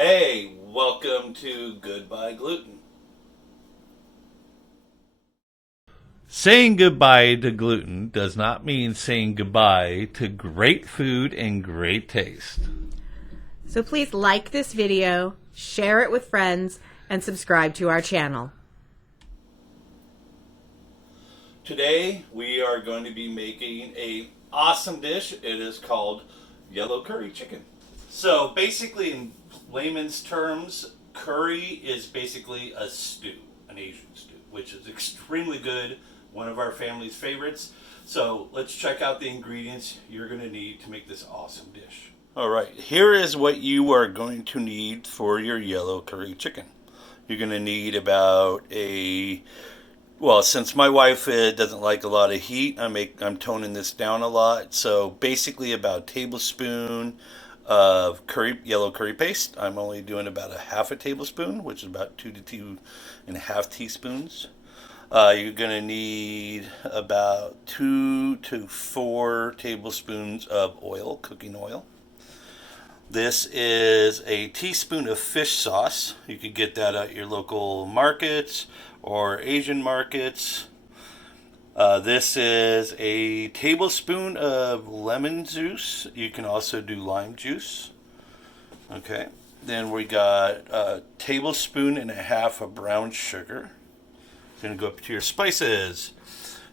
Hey, welcome to Goodbye Gluten. Saying goodbye to gluten does not mean saying goodbye to great food and great taste. So please like this video, share it with friends, and subscribe to our channel. Today we are going to be making an awesome dish. It is called yellow curry chicken. So basically, in layman's terms, curry is basically a stew, an Asian stew, which is extremely good, one of our family's favorites. So let's check out the ingredients you're going to need to make this awesome dish. All right, here is what you are going to need for your yellow curry chicken. You're going to need about well, since my wife doesn't like a lot of heat, I'm toning this down a lot. So basically about a tablespoon of yellow curry paste. I'm only doing about a half a tablespoon, which is about 2 to 2.5 teaspoons. You're going to need about 2 to 4 tablespoons of oil, cooking oil. This is a teaspoon of fish sauce. You can get that at your local markets or Asian markets. This is a tablespoon of lemon juice. You can also do lime juice. Okay. Then we got a tablespoon and a half of brown sugar. Going to go up to your spices.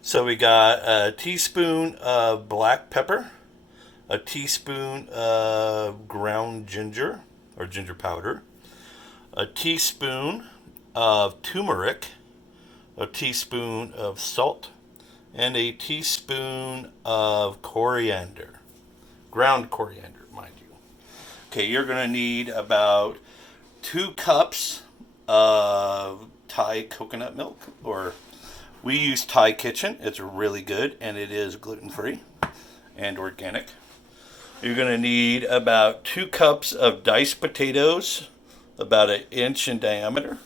So we got a teaspoon of black pepper, a teaspoon of ground ginger or ginger powder, a teaspoon of turmeric, a teaspoon of salt, and a teaspoon of coriander, ground coriander, mind you. Okay, you're going to need about 2 cups of Thai coconut milk, or we use Thai Kitchen. It's really good, and it is gluten-free and organic. You're going to need about 2 cups of diced potatoes, about 1 inch in diameter.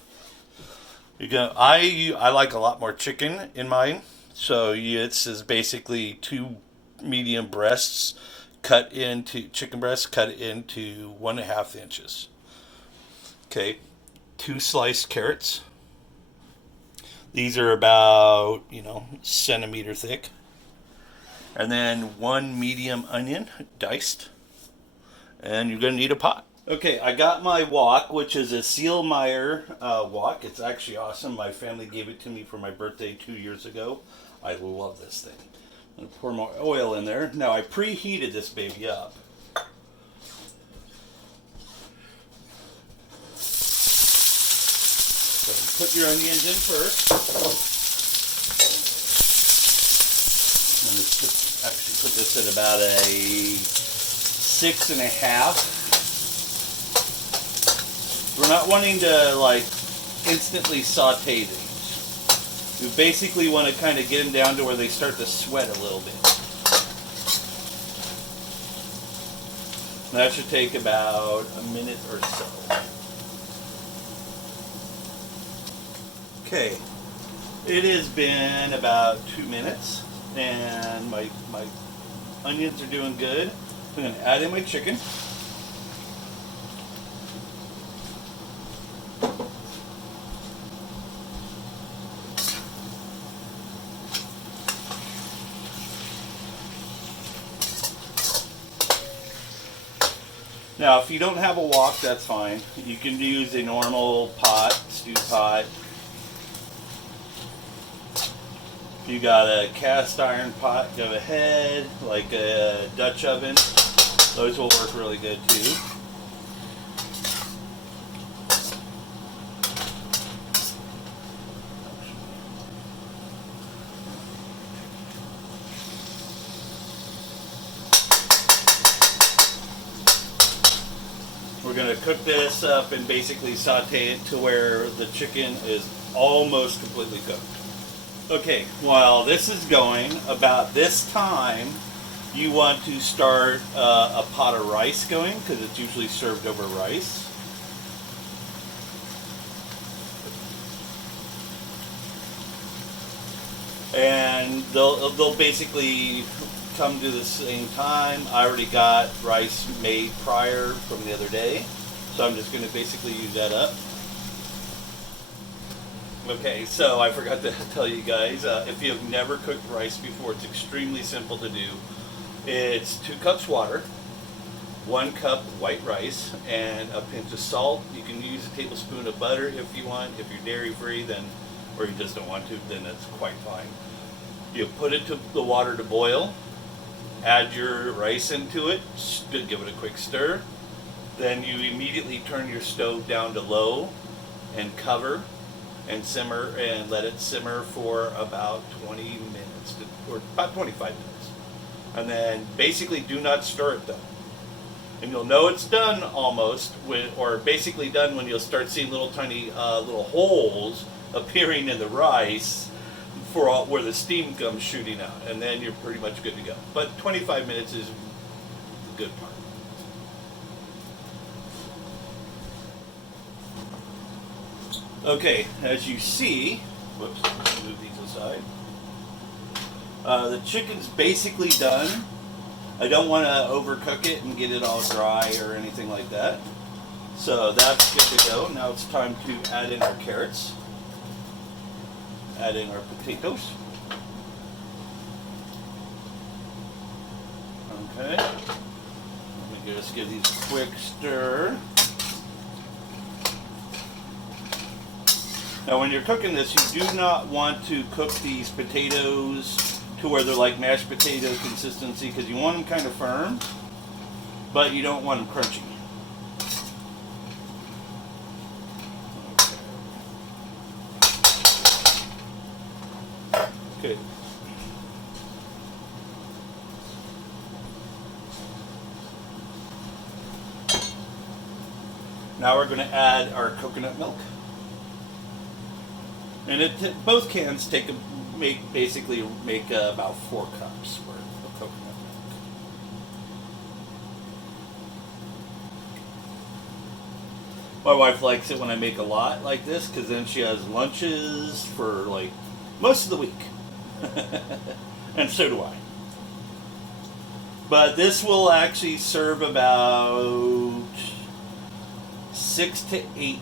I like a lot more chicken in mine, so this is basically 2 medium breasts chicken breasts cut into 1.5 inches. Okay, 2 sliced carrots. These are about, centimeter thick. And then 1 medium onion, diced. And you're going to need a pot. Okay, I got my wok, which is a Sealmeyer wok. It's actually awesome. My family gave it to me for my birthday 2 years ago. I love this thing. I'm going to pour more oil in there. Now, I preheated this baby up. So put your onions in first. I'm going to actually put this at about a 6.5. We're not wanting to instantly saute these. We basically want to kind of get them down to where they start to sweat a little bit. That should take about a minute or so. Okay, it has been about 2 minutes, and my onions are doing good. I'm going to add in my chicken. Now, if you don't have a wok, that's fine. You can use a normal pot, stew pot. If you got a cast iron pot, go ahead, like a Dutch oven. Those will work really good too. We're going to cook this up and basically saute it to where the chicken is almost completely cooked. Okay, while this is going, about this time, you want to start a pot of rice going, because it's usually served over rice. And they'll basically come to the same time. I already got rice made prior from the other day. So I'm just going to basically use that up. Okay, so I forgot to tell you guys, if you have never cooked rice before, it's extremely simple to do. It's 2 cups water, 1 cup white rice, and a pinch of salt. You can use a tablespoon of butter if you want. If you're dairy free, then, or you just don't want to, then that's quite fine. You put it to the water to boil, add your rice into it, give it a quick stir. Then you immediately turn your stove down to low and cover and simmer and let it simmer for about 20 minutes or about 25 minutes. And then basically do not stir it though. And you'll know it's done almost or basically done when you'll start seeing little tiny little holes appearing in the rice for where the steam comes shooting out, and then you're pretty much good to go. But 25 minutes is the good part. Okay, as you see, whoops, move these aside. The chicken's basically done. I don't want to overcook it and get it all dry or anything like that. So that's good to go. Now it's time to add in our carrots. Add in our potatoes. Okay. Let me just give these a quick stir. Now when you're cooking this, you do not want to cook these potatoes to where they're like mashed potato consistency, because you want them kind of firm, but you don't want them crunchy. Okay. Now we're going to add our coconut milk. And both cans basically make about 4 cups worth of coconut milk. My wife likes it when I make a lot like this, because then she has lunches for like most of the week. And so do I. But this will actually serve about 6 to 8 people.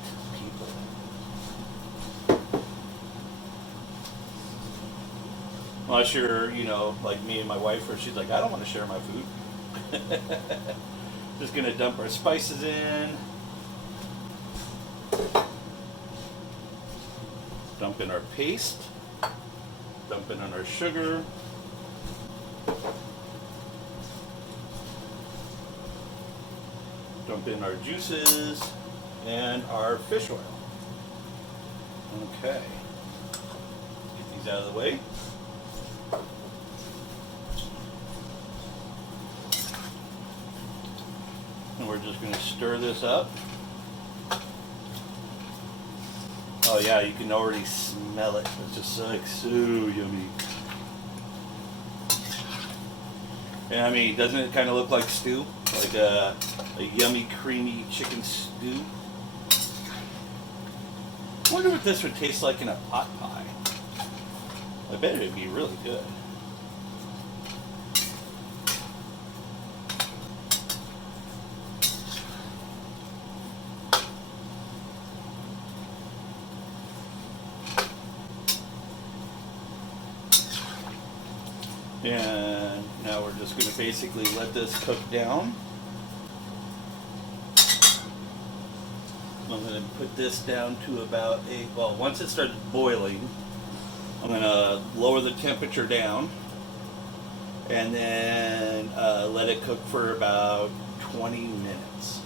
Unless you're, like me and my wife, where she's like, I don't want to share my food. Just going to dump our spices in. Dump in our paste. Dump in on our sugar. Dump in our juices and our fish oil. Okay. Get these out of the way. And we're just going to stir this up. Oh yeah, you can already smell it. It's just like so yummy. And I mean, doesn't it kind of look like stew? Like a yummy, creamy chicken stew? I wonder what this would taste like in a pot pie. I bet it'd be really good. And now we're just going to basically let this cook down. I'm going to put this down to about once it starts boiling, I'm going to lower the temperature down and then let it cook for about 20 minutes.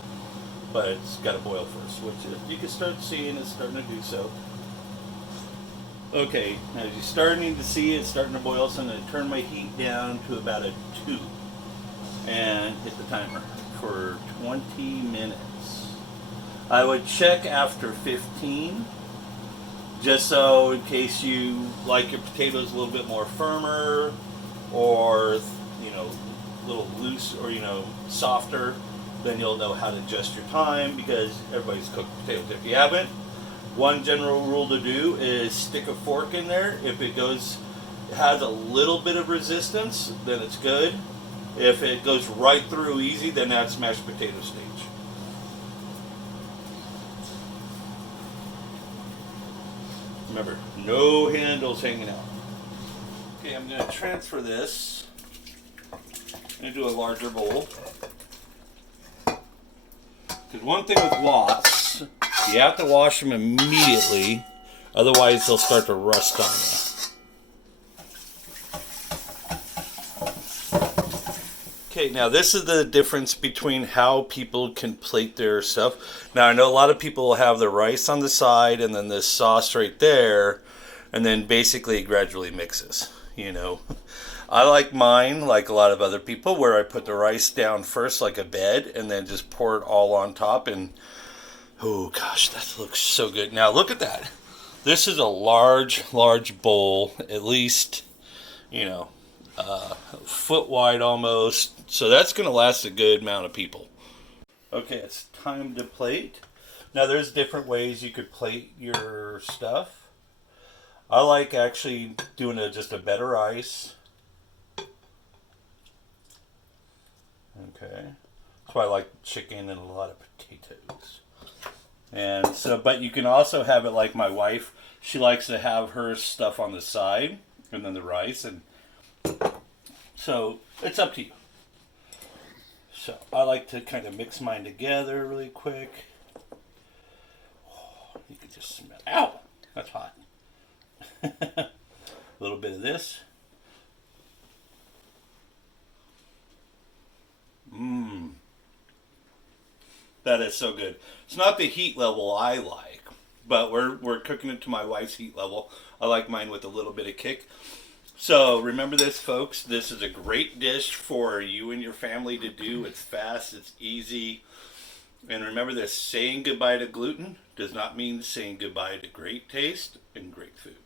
But it's got to boil first, which you can start seeing it's starting to do so. Okay, now as you're starting to see it's starting to boil, so I'm going to turn my heat down to about a 2 and hit the timer for 20 minutes. I would check after 15, just so in case you like your potatoes a little bit more firmer or, a little loose or, softer, then you'll know how to adjust your time, because everybody's cooked potatoes. If you haven't, one general rule to do is stick a fork in there. If it has a little bit of resistance, then it's good. If it goes right through easy, then that's mashed potato stage. Remember, no handles hanging out. Okay, I'm going to transfer this into a larger bowl. Because one thing with wots, you have to wash them immediately, otherwise they'll start to rust on you. Okay, now this is the difference between how people can plate their stuff. Now I know a lot of people have the rice on the side and then this sauce right there, and then basically it gradually mixes, you know. I like mine, like a lot of other people, where I put the rice down first like a bed and then just pour it all on top, and oh gosh, that looks so good. Now look at that. This is a large bowl, at least, you know, foot wide almost. So that's going to last a good amount of people. Okay, it's time to plate. Now there's different ways you could plate your stuff. I like actually doing just a bed of rice. Okay, that's why I like chicken and a lot of potatoes. And so, but you can also have it like my wife. She likes to have her stuff on the side and then the rice, and so it's up to you. So I like to kind of mix mine together really quick. Oh, you can just smell. Ow, that's hot. A little bit of this. Mmm. That is so good. It's not the heat level I like, but we're cooking it to my wife's heat level. I like mine with a little bit of kick. So remember this, folks. This is a great dish for you and your family to do. It's fast, it's easy. And remember this, saying goodbye to gluten does not mean saying goodbye to great taste and great food.